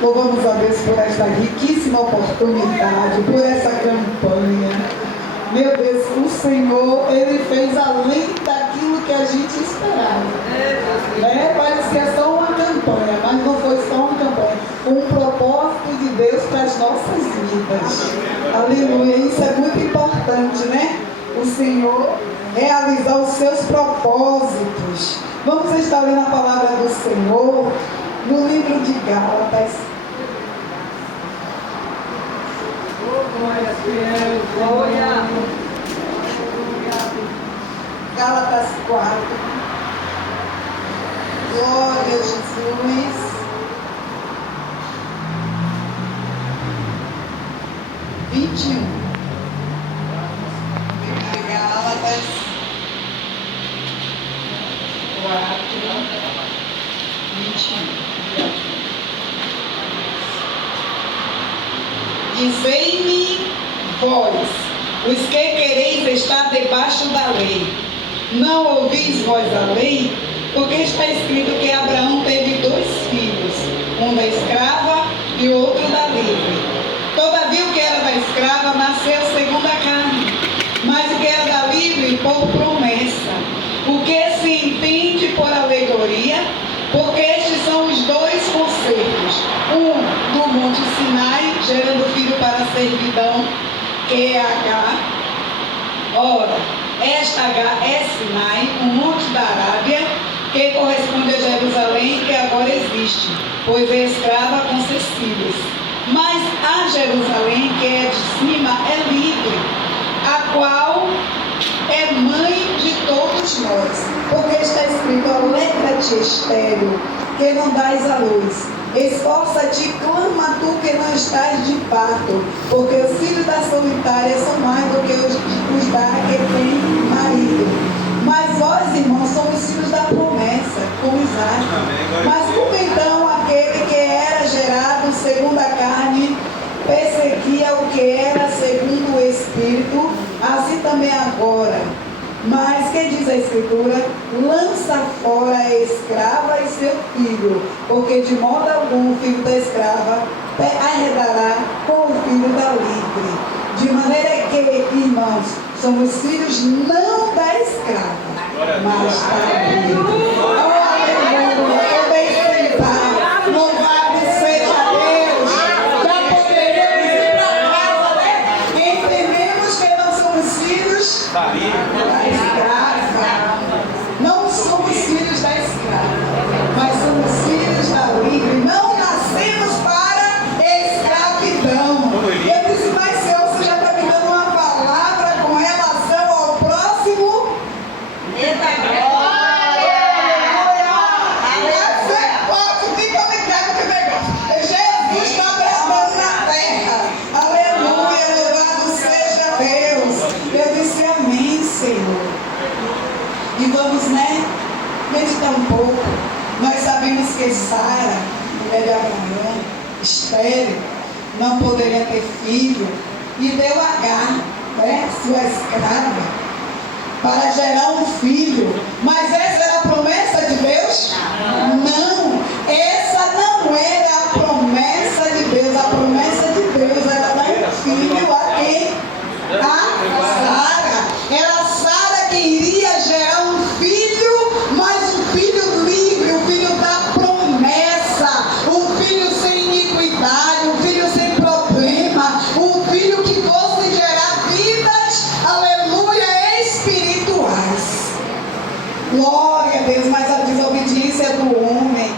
Louvamos a Deus por esta riquíssima oportunidade, por essa campanha. Meu Deus, o Senhor, Ele fez além daquilo que a gente esperava. Parece que é só uma campanha, mas não foi só uma campanha. Um propósito de Deus para as nossas vidas. Aleluia, isso é muito importante, né? O Senhor realizar os seus propósitos. Vamos estar lendo a palavra do Senhor no livro de Gálatas. Glória. Gálatas 4. Glória a Jesus. 21. Gálatas 4, 21. Dizei-me vós, os que quereis estar debaixo da lei, não ouvis vós a lei? Porque está escrito que Abraão teve 2 filhos, um da escrava e outro da livre. Todavia o que era da escrava nasceu segundo a carne, mas o que era da livre por promessa. O que se entende por alegoria? Porque estes são os 2 concertos, um do monte Sinai, gerando filho para a servidão, que é Agar. Ora, esta Agar é Sinai, um monte da Arábia, que corresponde a Jerusalém, que agora existe, pois é escrava com seus filhos. Mas a Jerusalém, que é de cima, é livre, a qual é mãe de todos nós. Porque está escrito: alegra-te, estéril, que não dás a luz. Esforça-te, clama tu que não estás de parto, porque os filhos da solitária são mais do que os da que tem marido. Mas vós, irmãos, somos filhos da promessa, como Isaac. Mas como então aquele que era gerado segundo a carne perseguia o que era segundo o Espírito, assim também agora. Mas, que diz a Escritura? Lança fora a escrava e seu filho, porque de modo algum o filho da escrava arredará com o filho da livre. De maneira que, irmãos, somos filhos não da escrava, mas da livre. Louvado seja Deus. Já poderemos ir para casa, né? Entendemos que não somos filhos da escrava. Não somos filhos da escrava, mas somos filhos da livre. Não nascemos para escravidão. Eu disse: mas Senhor, você já está me dando uma palavra com relação ao próximo? Eita glória! Você pode ficar ligado que negócio. Jesus está bradando na terra. Aleluia, louvado seja Deus. Eu disse: amém, Senhor. E vamos, né, meditar um pouco. Nós sabemos que Sara, mulher de Abraão, estéril, não poderia ter filho, e deu Agar, né, sua escrava, para gerar um filho. Mas essa era a promessa de Deus? Não, essa não era a promessa de Deus. A promessa de Deus era dar um filho a quem? A Sara. Era a Sara que iria gerar um filho, mas um filho livre, um filho da promessa, um filho sem iniquidade, um filho sem problema, um filho que fosse gerar vidas, aleluia, espirituais. Glória a Deus. Mas a desobediência do homem,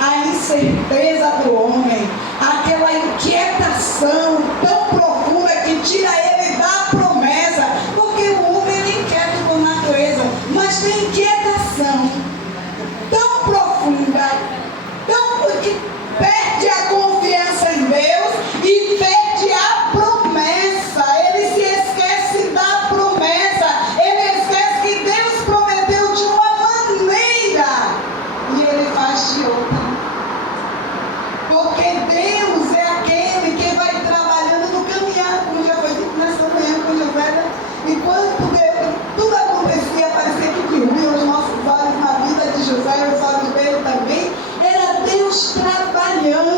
a incerteza do homem, aquela inquietação tão profunda que tira ele da promessa, porque o homem é inquieto por natureza, mas tem inquietação tão profunda, que perde a confiança em Deus e perde a promessa. Ele se esquece da promessa, ele esquece que Deus prometeu de uma maneira e ele faz de outra. Porque Deus é aquele que vai trabalhando no caminhar, como já foi dito nessa manhã com José. Enquanto tudo acontecia, parecia que ruim os nossos olhos na vida de José e os olhos dele também, era Deus trabalhando.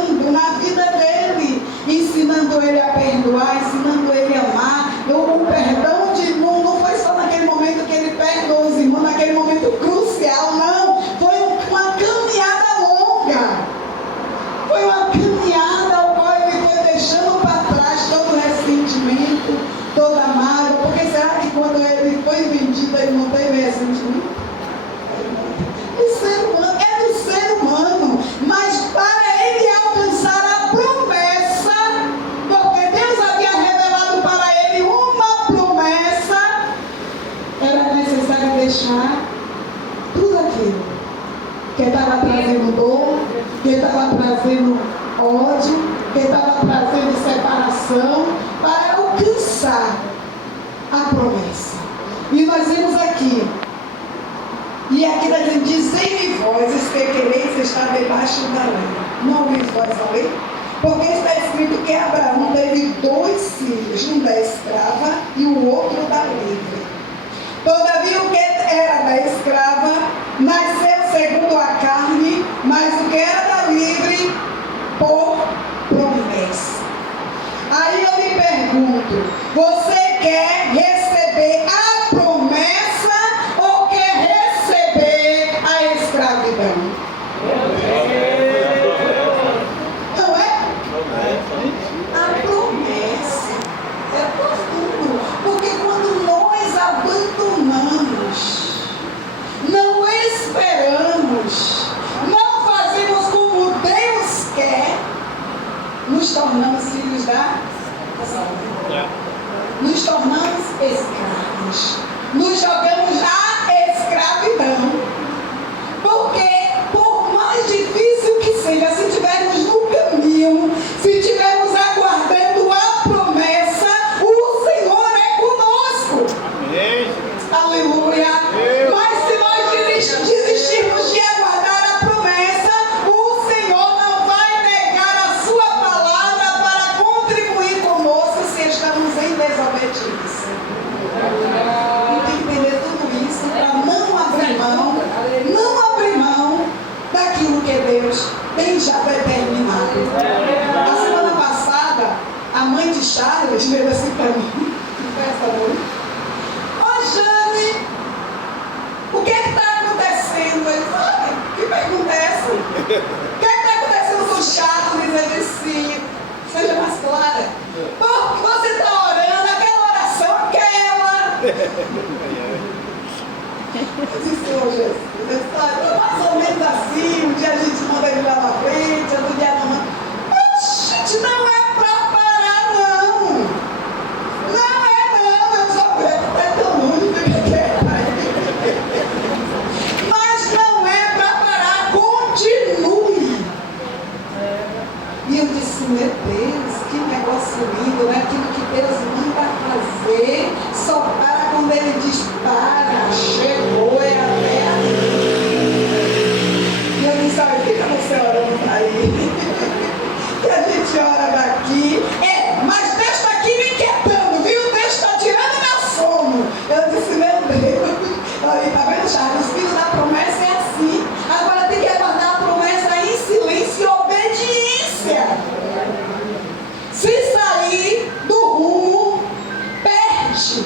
trazendo ódio, que estava trazendo separação, para alcançar a promessa. E nós vimos aqui, e aqui está dizendo: dizei-me vós, os que quereis estar debaixo da lei. Não ouvis vós a lei? Porque está escrito que Abraão teve 2 filhos, um da escrava e o outro da livre. Todavia o que era da escrava nasceu segundo a carne, mas o que era da livre, por promessa. Aí eu lhe pergunto: você quer receber a promessa ou quer receber a escravidão? Não é? A promessa é profundo, porque quando nós abandonamos, não esperamos, não fazemos como Deus quer, nos tornamos filhos da escravidão. Nos tornamos escravos. Nos jogamos na escravidão. Porque, por mais difícil que seja, se estivermos no caminho, se estivermos aguardando a promessa, o Senhor é conosco. Amém. Aleluia. Mas se nós desistirmos de aguardar a promessa, o Senhor não vai negar a sua palavra para contribuir conosco se estamos em desobediência. Tem que entender tudo isso para não abrir mão daquilo que Deus tem já determinado. A semana passada, a mãe de Charles veio assim para mim, nessa noite: ô Jane, o que está acontecendo? Eu falei: que pergunta é essa? O que está acontecendo com o Charles? Eu disse: seja mais clara. Porque você está orando, aquela oração, aquela. Eu disse: ô Jesus, mais ou menos assim, um dia a gente manda ele lá na frente, outro dia não. Mas, gente, não é para parar, não. Não é, não. Eu sou é tão longe que quer. Mas não é para parar, continue. E eu disse: meu Deus, que negócio lindo, né? Aquilo que Deus manda fazer, só para quando Ele diz: para, chegou, é até aqui. E eu disse: olha, fica você orando para Ele. Que a gente ora daqui. Mas Deus está aqui me inquietando, viu? Deus está tirando meu sono. Eu disse: meu Deus. Olha, está vendo, Charles? O filho da promessa é assim. Agora tem que aguardar a promessa em silêncio e obediência. Se sair do rumo, perde.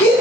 E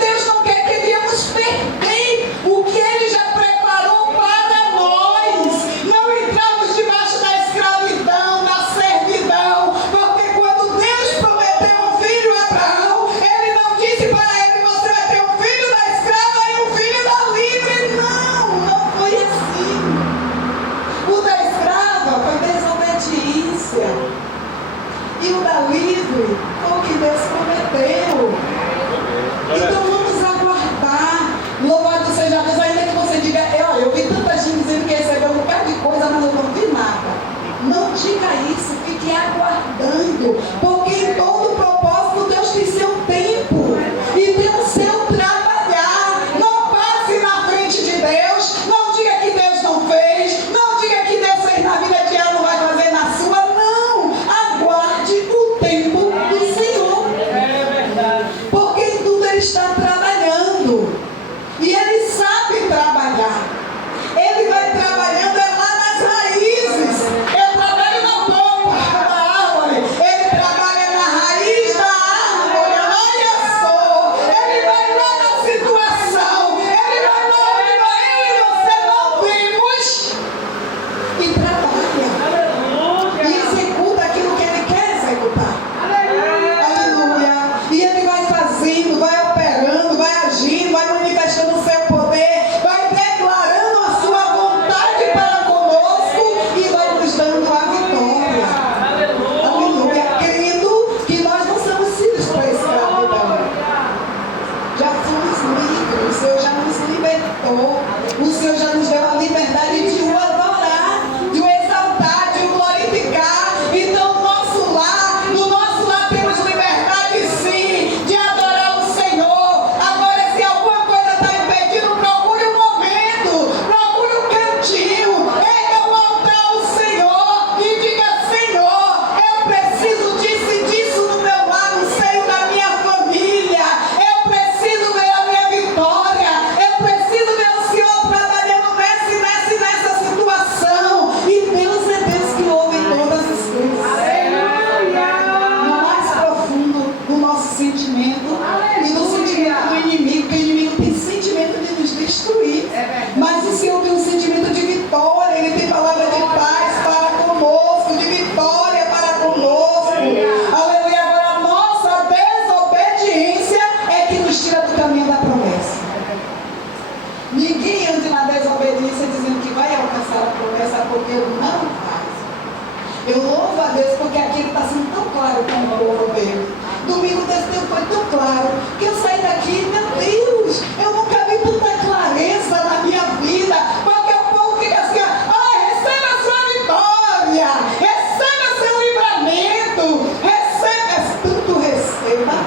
Eu louvo a Deus porque aquilo está sendo tão claro com o povo dele. Domingo desse tempo foi tão claro que eu saí daqui, meu Deus, eu nunca vi tanta clareza na minha vida. Porque o povo fica assim, receba a sua vitória, receba seu livramento, receba, tudo receba.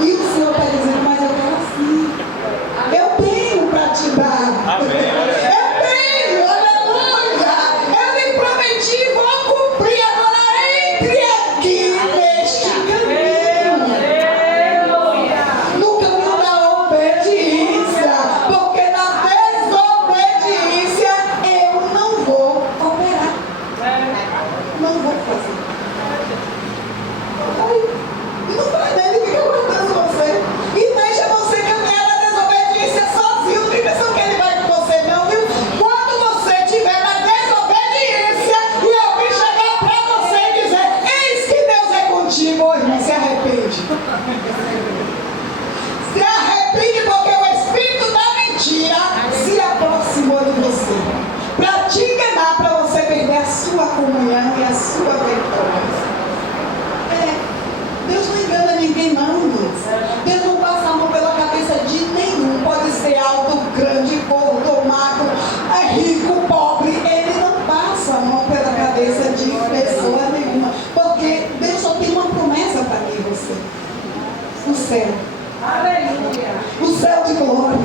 E o Senhor está dizendo, mas eu quero assim. Eu tenho para te dar. Amém. Eu tenho, aleluia. Eu me prometi, vou cumprir. Agora entre aqui neste caminho. No caminho da obediência. Porque na desobediência eu não vou operar. Não vou fazer. E não faz nada, ele fica guardando você. E deixa você caminhar na desobediência sozinho. Não tem pessoa que ele vai com você, não, viu? Quando você estiver na desobediência e alguém chegar para você e dizer: eis que Deus é contigo, irmão, se arrepende. Se arrepende porque o espírito da mentira se aproximou de você para te enganar, para você perder a sua comunhão e a sua vitória. Deus não engana ninguém, não. Deus não passa a mão pela cabeça de nenhum. Pode ser alto, grande, gordo, magro, rico, pobre. Ele não passa a mão pela cabeça de pessoa nenhuma. Porque Deus só tem uma promessa para mim e você: o céu. Aleluia. O céu de glória.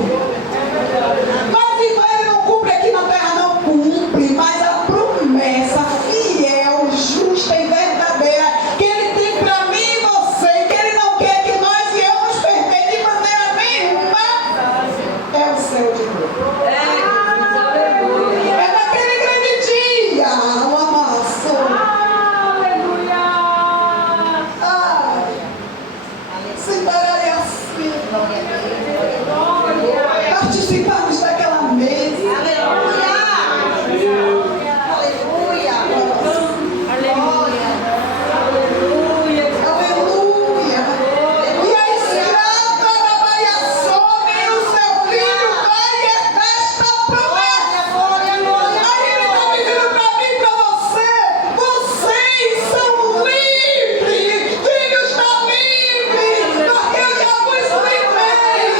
Mas igual ele não cumpre aqui na terra, não cumpre. Mas a promessa fiel, justa e verdadeira que ele tem para mim e você, que ele não quer que nós viemos perder de maneira nenhuma, é o céu de glória. É naquele grande dia, o amasso. Aleluia! Ai, sentarei assim. Participamos daquela mesa. Aleluia! Aleluia! E a escrava da Baiaçome e o seu filho vai herdar esta promessa. Aí ele está dizendo para mim e para você: vocês são livres, filhos da livre, porque eu já vos livrei,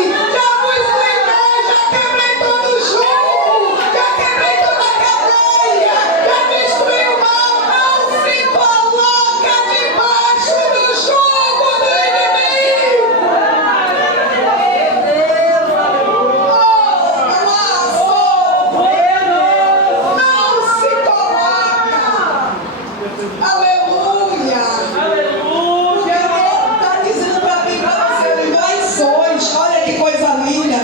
já quebrei todo o jugo, já quebrei toda a cadeia, já destruí o mal. Não se coloca debaixo do jugo do inimigo. Não se coloca. Aleluia. O Senhor está dizendo para mim, para você: vós sois, olha que coisa linda.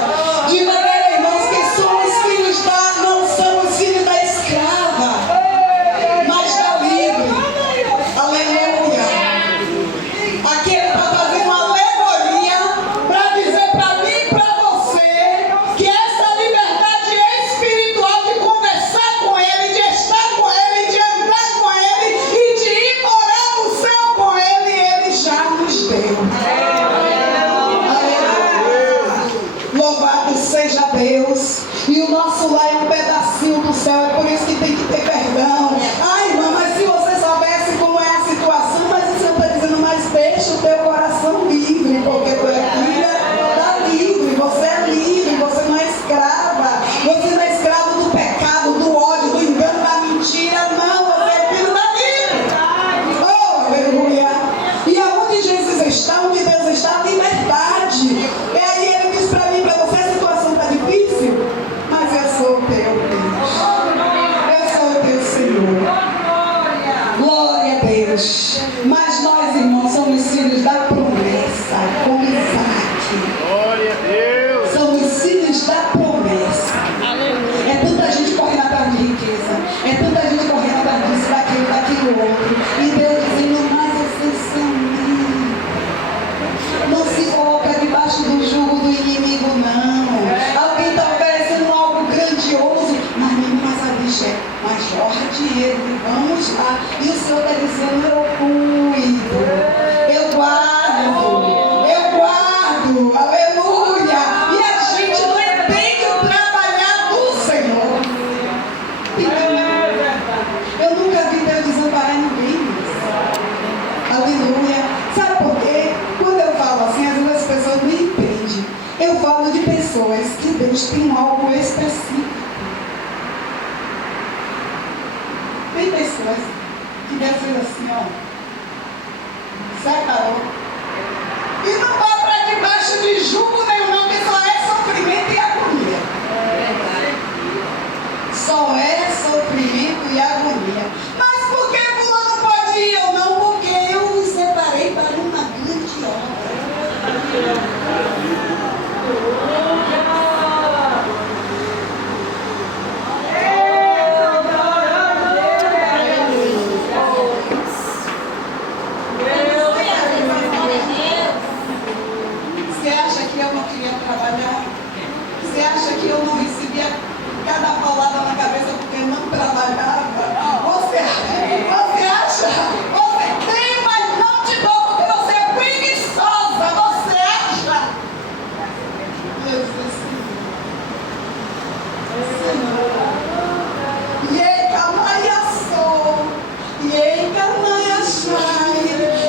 De maneira, irmãos, que somos filhos da, não somos filhos da escrava, mas da livre. Aleluia. Aqui ele está fazendo uma alegoria para dizer para mim e para você que essa liberdade espiritual de conversar com ele, de estar com ele, de andar com ele e de ir morar no céu com ele, ele já nos deu. Louvado seja Deus. E o nosso lar é um pedacinho do céu. É por isso que tem que ter perdão. Ai, irmã, mas se você soubesse como é a situação, mas o Senhor está dizendo: mas deixa o teu coração livre, porque tu é filha da livre. Você é livre, você não é escrava. Você não é escravo do pecado, do ódio, do engano, da mentira. Não, você é filho da livre. Oh, aleluia. E aonde Jesus está, onde Deus está, liberdade. E aí ele diz para mim, para você: a situação está difícil, mas eu sou o teu Deus. Eu sou o teu Senhor. Glória a Deus. Mas nós, irmãos, somos filhos da promessa, como Isaac. Glória a Deus. Somos filhos da promessa. É tanta gente correndo atrás de riqueza. É tanta gente correndo atrás disso, daquilo outro. E Deus dizendo: mas vocês são meus. Não se coloca debaixo do jugo do inimigo, não. Alguém está oferecendo algo grandioso, mas mesmo mais a bicha é mais forte, ele, vamos lá. E o Senhor está dizendo: eu cumpro. Deus tem algo específico. Tem pessoas que Deus fez assim, ó, separou. E não vai para debaixo de jugo nenhum, não, que só é sofrimento e agonia. Só é sofrimento e agonia. Mas por que fulano pode ir ou não? Porque eu me separei para uma grande obra. Você acha que eu não queria trabalhar? Você acha que eu não recebia cada paulada na cabeça porque eu não trabalhava? Você acha? Você tem, mas não te dou porque você é preguiçosa. Você acha? Jesus. Senhor. E ei, camaia sou. E ei, camaia chai.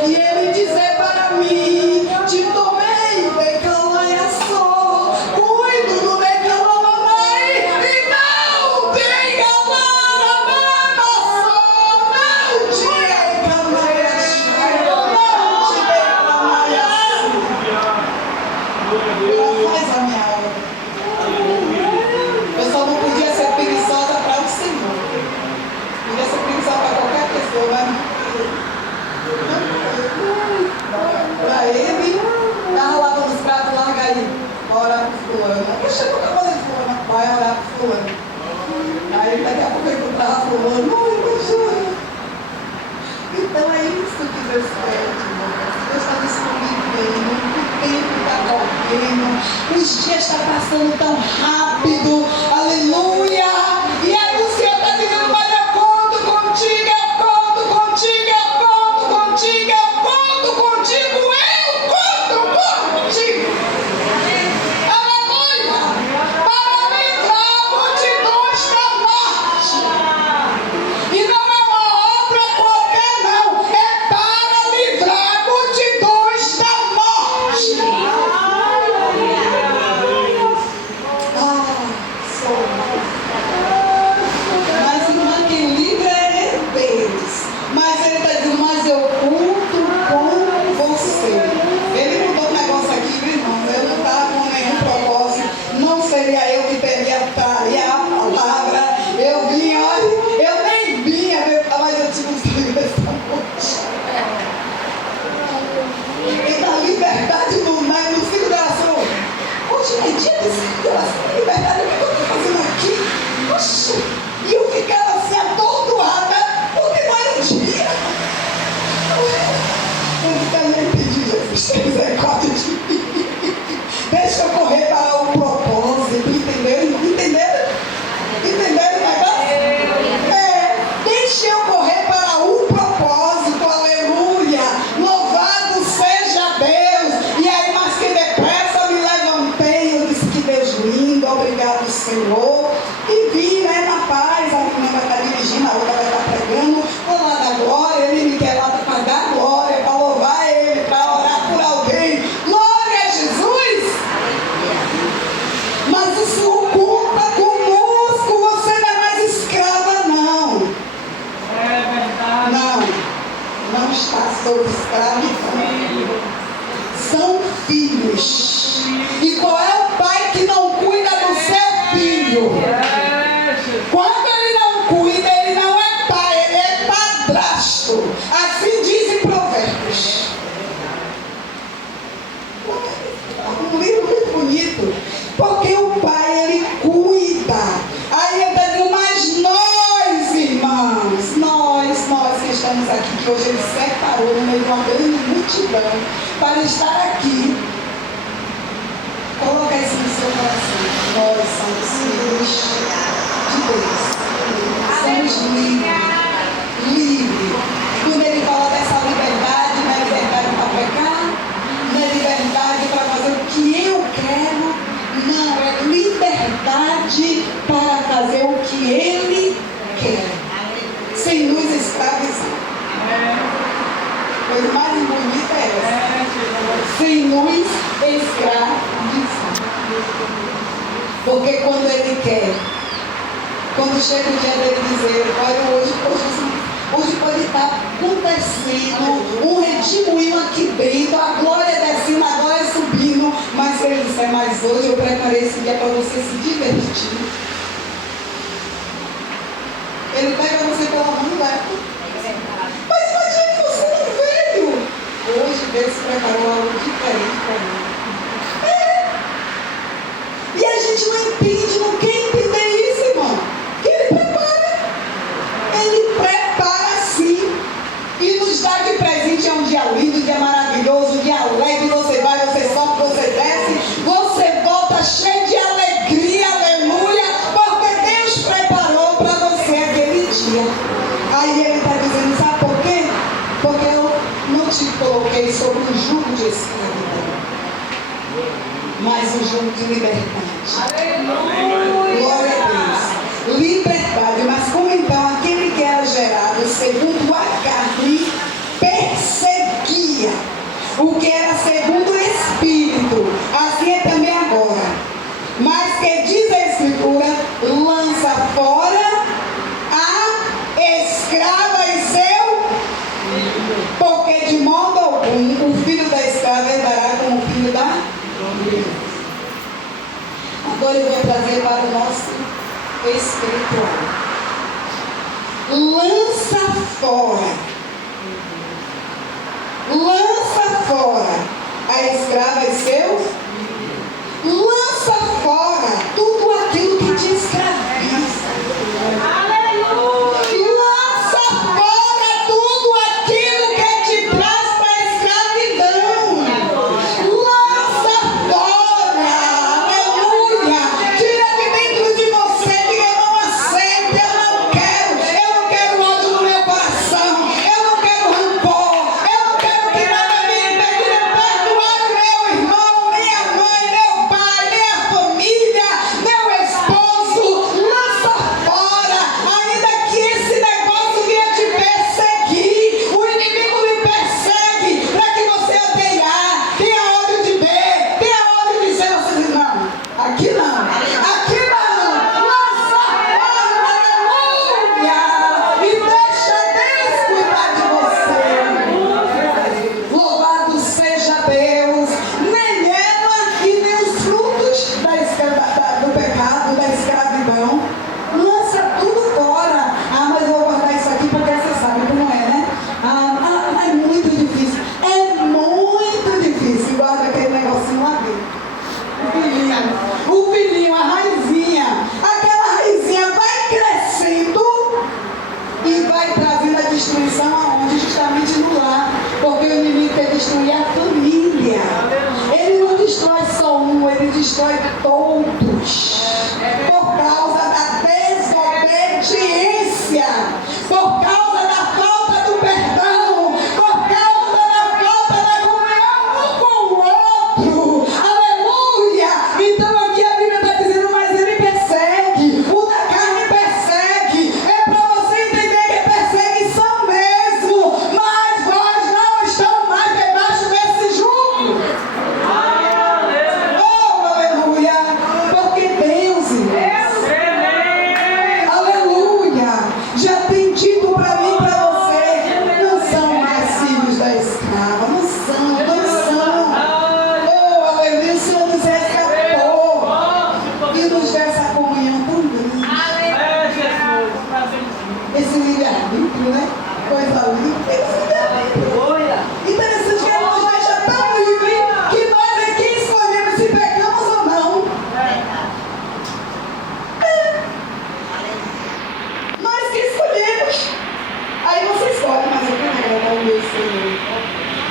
E ele dizer para mim, te tomei, decalaia sou. Cuido do decalamamai. E não tem galarabana sou. Não te decalaia chai. Não te decalaia sou. Faz a minha obra. Eu só não podia ser preguiçosa para o Senhor. Podia ser preguiçosa para qualquer pessoa, mas para ele, estava lavando os pratos, larga aí, vai orar para fulano. Deixa eu nunca fazer fulano, vai orar para fulano. Aí daqui a pouco ele estava fulano, ai, me ajuda. Então é isso que Deus quer, Deus está nos convivendo, o tempo está correndo, os dias estão passando tão rápido, aleluia. E aí o Senhor está dizendo, mas eu conto contigo, eu conto contigo, eu conto contigo, eu conto contigo, eu conto contigo. Aleluia! Para livrar multidões da morte. E não é uma obra qualquer, não. É para livrar multidões da morte. Mas irmã, quem livra é Deus. Mas ele está dizendo, mas eu conto com você. Ele mudou o negócio aqui, viu, irmão? Eu não estava com nenhum propósito. Não seria eu que teria a palavra. Eu vim, olha, eu nem vinha, mas eu tive um sonho essa noite. E da liberdade no filho da oração. Hoje é dia de circulação, liberdade, o que eu estou fazendo aqui? Oxe, e eu ficava assim atordoada, porque não era o dia. Eu nem pedi, Jesus, tem misericórdia de mim. Deixa eu correr para o propósito, entenderam? Entenderam? Entenderam o negócio? Deixa eu correr para o propósito, aleluia. Louvado seja Deus. E aí, mas que depressa me levantei, eu disse que Deus lindo, obrigado Senhor. E vim, né, na paz, a menina vai estar dirigindo, a outra vai estar pregando, vou lá dar glória, ele me quer lá para dar glória, para louvar ele, para orar por alguém. Glória a Jesus! Mas o Senhor conta conosco, você não é mais escrava, não. É verdade. Não está sob escravidão. São filhos. E qual é o pai que não cuida do seu filho? Quando ele não cuida, ele não é pai, ele é padrasto. Assim dizem Provérbios. Um livro muito bonito. Porque o pai, ele cuida. Aí ele está dizendo, mas nós, irmãos, nós que estamos aqui, que hoje ele separou no meio de uma grande multidão para estar aqui. Coloca isso no seu coração. Nós somos filhos de Deus. Somos livres. Quando ele fala dessa liberdade, não é liberdade para pecar, não é liberdade para fazer o que eu quero, não, é liberdade para fazer o que ele quer, sem nos escravizar. Coisa mais bonita é essa. Sem nos escravizar. Porque quando Ele quer, quando chega o dia dele dizer, olha, hoje pode estar acontecendo um redemoinho aqui dentro, a glória descendo, a glória subindo, mas se Ele disser, mas hoje eu preparei esse dia para você se divertir. Ele pega você pela mão e leva. Mas imagine que você não veio. Hoje Deus preparou algo diferente para mim. E a gente não entende, não quer entender isso, irmão. Que Ele prepara. Ele prepara sim. E nos dá de presente. É um dia lindo, um dia maravilhoso, um dia alegre. Você vai, você sobe, você desce. Você volta cheio de alegria, aleluia. Porque Deus preparou para você aquele dia. Aí Ele está dizendo, sabe por quê? Porque eu não te coloquei sobre um jugo de escravidão, mas um jugo de liberdade. Glória a Deus. Liberdade. Mas como então aquele que era gerado segundo a carne perseguia o que era segundo o Espírito, assim é também agora. Mas que diz a Escritura, lança fora a escrava e seu, porque de modo algum o filho da escrava herdará como o filho da livre. Agora eu vou trazer para o nosso espiritual. Lança fora. Lança fora a escrava e seus. Lança fora tudo aquilo que te escraviza. Aleluia. Lança fora tudo aquilo que te traz para a escravidão. Lança fora. Aleluia. Tira de dentro de você. Diga, eu não aceito. Eu não quero ódio no meu coração. Eu não quero rancor. Eu não quero que nada me impedir de perdoar o meu irmão, minha mãe, meu pai, minha família, meu esposo. Lança fora. Ainda que esse negócio venha te perseguir, o inimigo lhe persegue para que você odeiar, tenha ódio de ver, tenha ódio de ser. Você diz, não, aqui não, aqui não. Lança fora, aleluia. E deixa Deus cuidar de você. Louvado seja Deus. Nem ela e nem os frutos do pecado, da escravidão. Lança tudo fora. Ah, mas eu vou guardar isso aqui porque você sabe como é, né? É muito difícil. É muito difícil. Guarda aquele negocinho lá dentro. O filhinho, a raizinha. Aquela raizinha vai crescendo e vai trazendo a destruição aonde? Justamente no lar. Porque o inimigo quer destruir a família. Ele não destrói só um, ele destrói todos. Por causa da desobediência. Por causa da falta do perdão. Por causa da falta da comunhão um com o outro. Aleluia! Então aqui a Bíblia está dizendo, mas ele persegue. O da carne persegue. É para você entender que é perseguição mesmo. Mas vós não estão mais debaixo desse jugo. Oh, aleluia! Porque Deus, aleluia, já tem dito para mim e para você, não são mais filhos da escrava, não são. Oh, aleluia, o Senhor nos resgatou e nos dá essa comunhão tão grande. Esse livre-arbítrio, né? Coisa linda. Esse livre-arbítrio. Interessante que Ele nos deixa tão livre que nós é quem escolhemos se pecamos ou não. Nós que escolhemos. Aí você escolhe, mas eu quero agradar o meu Senhor.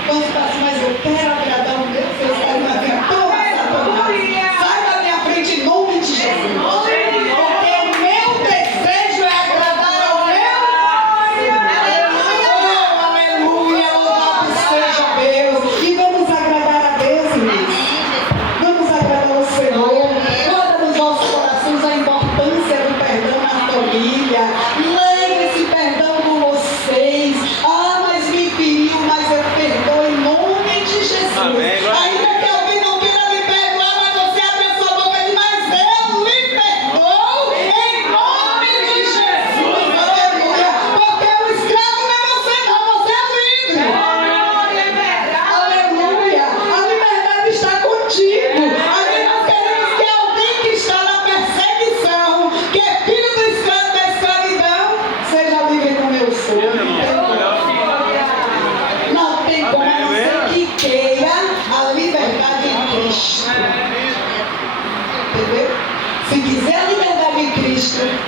Quando fala assim, mas eu quero agradar o meu Senhor, sai da minha Satanás. Sai da minha frente em nome de Jesus. Porque o meu desejo é agradar ao meu. Oh, aleluia.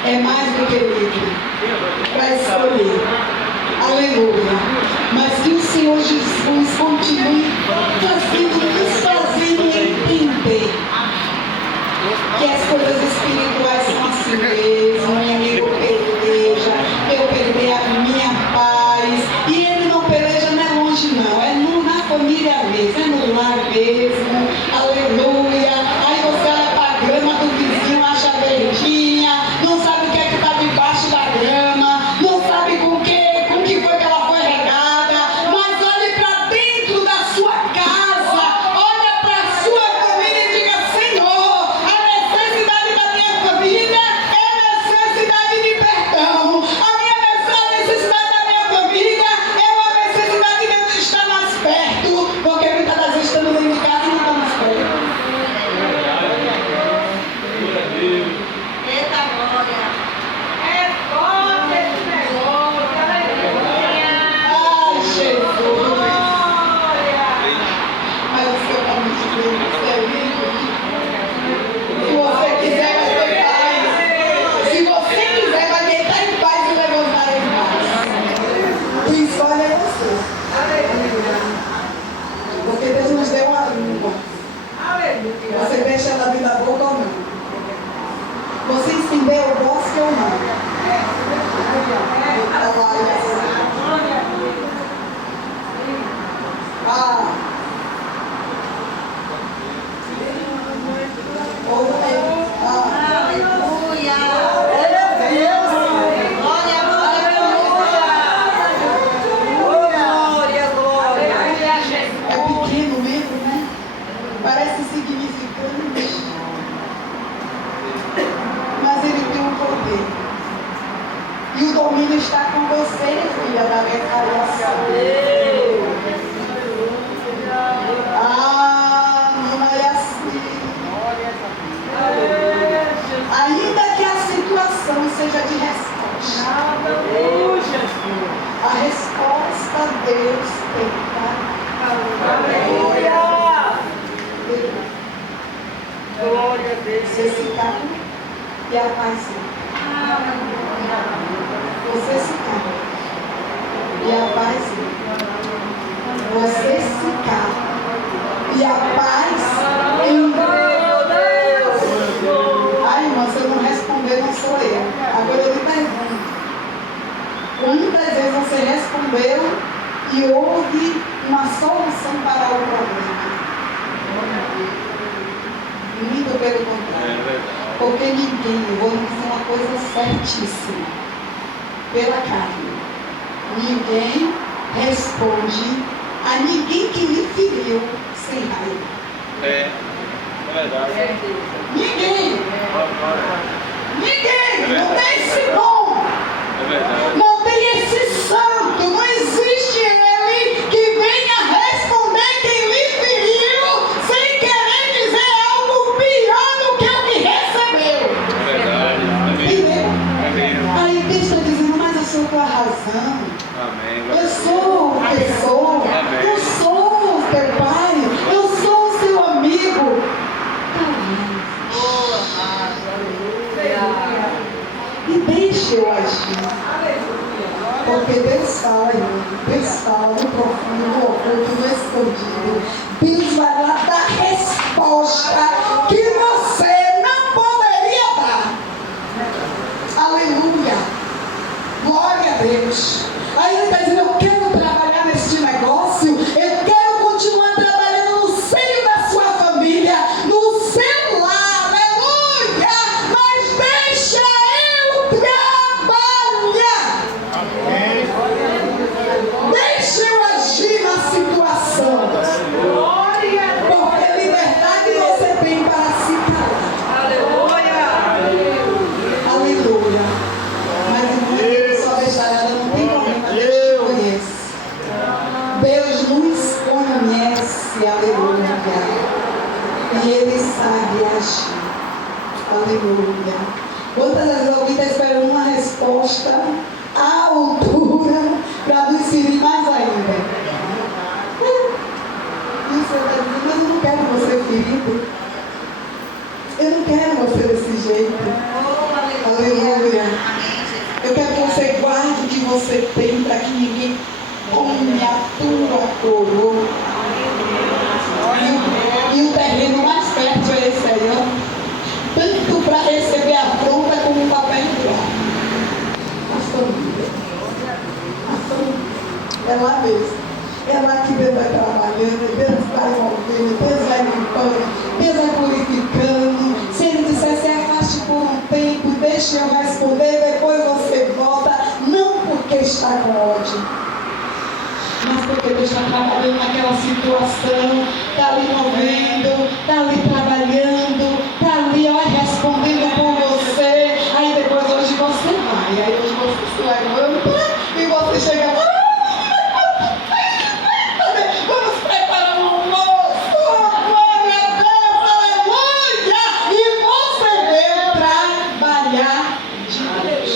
é mais do que livre para escolher. Aleluia. Mas que o Senhor Jesus continue nos fazendo entender que as coisas espirituais são assim mesmo. O inimigo peleja, eu perder a minha paz. E ele não peleja, não é longe não, é na família mesmo, é no lar mesmo. Aleluia. Aí você olha para a grama do vizinho, acha verdinha, não sabe o que é que está debaixo da grama, não sabe com que foi que ela foi regada, mas olhe para dentro da sua casa, olha para a sua família e diga: Senhor, a necessidade da minha família é necessidade de perdão, a necessidade da minha família é uma necessidade de estar mais perto, porque muitas das vezes estamos dentro de casa e não estamos perto. Eita glória! É forte esse negócio, aleluia. Ai, Jesus! Glória. Mas o Senhor está me dizendo, você é livre. Se você quiser, vai ter paz. Se você quiser, vai deitar em paz e levantar em paz. Quem escolhe é você. Porque Deus nos deu uma língua. Aleluia. Você deixa ela vir da boca ou não? Você entendeu o bosque ou não? Ah. Aleluia! Glória, glória, glória! É pequeno mesmo, né? Parece insignificante. Mas ele tem um poder. E o domínio está com você, filha da retaliação. Ah, não é assim. Ainda que a situação seja de resposta, a resposta Deus tem, tá? Glória a Deus. Você se calma e a paz vem. Você se calma e a paz vem. Você se calma e a paz vem. Ai, irmã, se eu não responder, não sou eu. Agora eu lhe pergunto: quantas vezes você respondeu e houve uma solução para o problema? Muito pelo contrário. Porque ninguém, eu vou dizer uma coisa certíssima, pela carne, ninguém responde a ninguém que lhe feriu sem raiva. É verdade. Ninguém! Ninguém! Não tem esse dom! É verdade. Não tem esse santo! Não existe ele que venha responder quem lhe feriu sem querer dizer algo pior do que o que recebeu! É verdade. Entendeu? Amém. Aí Deus está dizendo: mas eu sou tua razão. Amém. Eu sou o que sou. Eu sou o teu pai. Eu sou o seu amigo. E deixe eu agir. Porque Deus fala em mim. Deus fala no profundo, no oculto, no escondido. Deus vai lá dar resposta que você não poderia dar. Aleluia. Glória a Deus. Aí ele está dizendo: eu quero trabalhar neste negócio. Eu quero continuar trabalhando no seio da sua família, no seu lar. Aleluia. Mas deixa eu trabalhar. Deixa eu agir na situação. Porque liberdade você tem para se calar. Aleluia. Mas irmão, só deixar ela, não tem problema. Deus te conhece. Deus nos conhece. Aleluia. E Ele sabe agir. Aleluia. Quantas vezes alguém está esperando uma resposta à altura para nos ferir mais ainda? E o Senhor está dizendo: mas eu não quero você ferido. Eu não quero você desse jeito. Aleluia. Aleluia. Amém, Jesus. Eu quero que você guarde o que você tem para que ninguém tome a tua coroa. E o terreno mais perto é esse aí, ó. Tanto para receber a fruta como para perdoar. É lá mesmo. É lá que Deus vai trabalhando, Deus vai movendo, Deus vai limpando, Deus vai purificando. Se Ele disser se afaste por um tempo, deixe eu responder, depois você volta, não porque está com ódio, mas porque Deus está trabalhando naquela situação, está ali movendo, está ali trabalhando, está ali ó, respondendo por você. Aí depois hoje você vai, aí hoje você se levanta e você chega. Vamos preparar um almoço, glória a Deus, aleluia! E você veio trabalhar de Deus.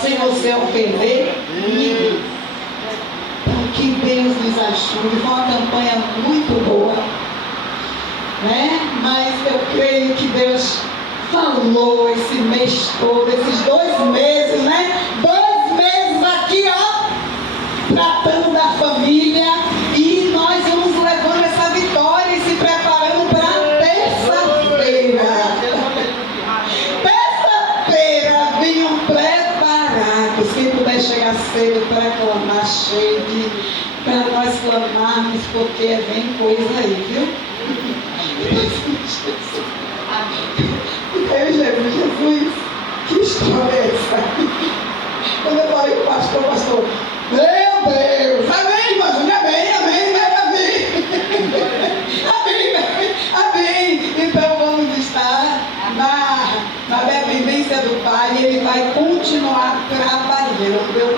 Sem você ofender ninguém. Então que Deus nos ajude. Foi uma campanha muito boa, né? Mas eu creio que Deus falou esse mês todo, esses 2 meses, né? 2 meses aqui, ó, tratando da família, e nós vamos levando essa vitória e se preparando para terça-feira. Terça-feira, venham preparados. Quem puder chegar cedo para clamar, chegue, para nós clamarmos, porque vem coisa aí, viu? Jesus, que história é essa? Quando eu falei com o pastor, meu Deus, amém, irmã Júlia, amém, amém. Então vamos estar na dependência do Pai, e Ele vai continuar trabalhando. Eu